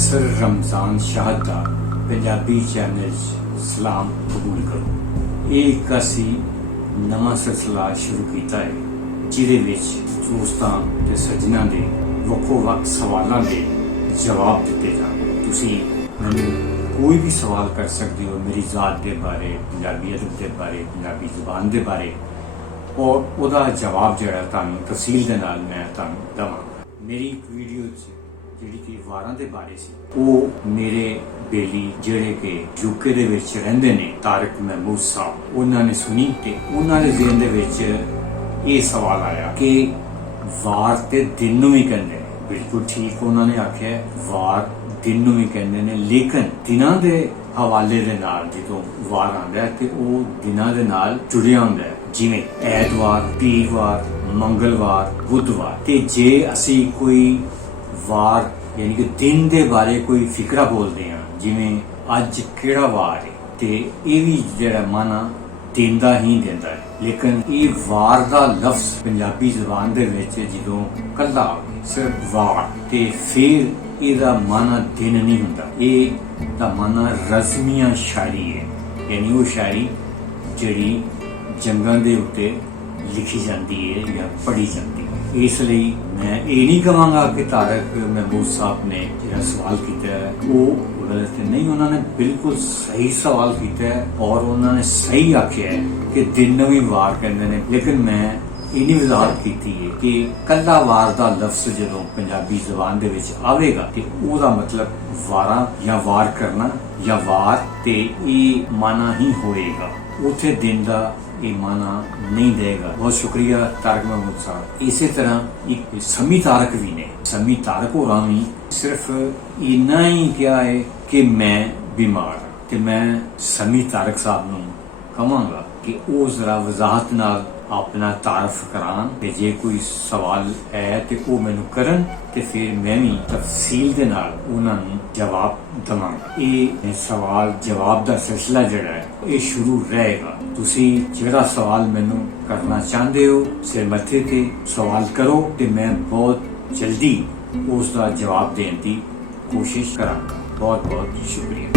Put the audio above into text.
असर रमजान शाह का पंजाबी चैनल सलाम कबूल करो। ये एक असी नवा सिलसिला शुरू किया है जिहदे विच दोस्तां ते सज्जनां दे ਵੱਖੋ-ਵੱਖ सवालों के जवाब दिते जाण। तुसीं मैनूं कोई भी सवाल कर सकते हो मेरी जात के बारे, पंजाबी अदब के बारे, पंजाबी जुबान के बारे, और उसका जवाब जिहड़ा तुहानूं तफसील दे नाल मैं तुहानूं दवांगा। मेरी एक वीडियो जिहड़ी कि वारां दे बारे सी, वो मेरे बेली जिहड़े कि यूके दे विच रहिंदे ने तारक महमूद साहब, उन्हां ने सुनी ते उन्हां दे ज़हन दे विच ये सवाल आया कि वार ते दिन नूं भी कहंदे ने। बिल्कुल ठीक उन्होंने आख्या वार दिन नूं भी कहंदे ने, लेकिन दिनां दे हवाले दे नाल जदों वार आंदा है ते वो दिनां दे नाल जुड़िया हुंदा है, जिवें ऐतवार, पीरवार, मंगलवार, बुधवार। ते जे असी कोई वार यानी कि दिन दे बारे कोई फिकरा बोलते हैं, जिवें अज किहड़ा वार है, ते ये भी जिहड़ा माना दिन दा ही दिंदा है। लेकिन ये वार दा लफ्ज पंजाबी जुबान दे विच जदों कल्ला सिर्फ वार ते फिर इहदा माना दिन नहीं हुंदा, ये दा माना रज़मिया शायरी है, यानी वो शायरी जिहड़ी जंगां दे उत्ते लिखी जाती है या पढ़ी जाती है। इसलिए मैं ये नहीं कहांगा कि तारक महमूद साहब ने जो सवाल किया है वो गलत नहीं, उन्होंने बिल्कुल सही सवाल किया है और उन्होंने सही आख्या है कि दिन भी वार कहते हैं। लेकिन मैं इन्नी वजाहत की है कि कल्ला वार का लफ्ज जो पंजाबी जुबान दे विच आवेगा ते ओहदा मतलब वारा या वार करना या वार ते ये माना ही होएगा, उथे दिन का ये माना नहीं देगा। बहुत शुक्रिया तारक महमूद साहब। इसी तरह एक समी तारक भी ने, समी तारक होरां भी सिर्फ इन्ना ही क्या है कि मैं बीमार हाँ, ते मैं समी तारक साहब नूं कहांगा कि वो जरा वजाहत नाल अपना तारफ करान, ते जे कोई सवाल है ते वो मैनूं करन ते फिर मैं भी तफसील दे नाल उन्हां नूं जवाब दवांगा। ये सवाल जवाब दा सिलसिला जिहड़ा है ये शुरू रहेगा। तुसी जिहड़ा सवाल मैनूं करना चाहते हो सिर मत्थे ते सवाल करो ते मैं बहुत जल्दी उसका जवाब देने की कोशिश करांगा। बहुत बहुत शुक्रिया।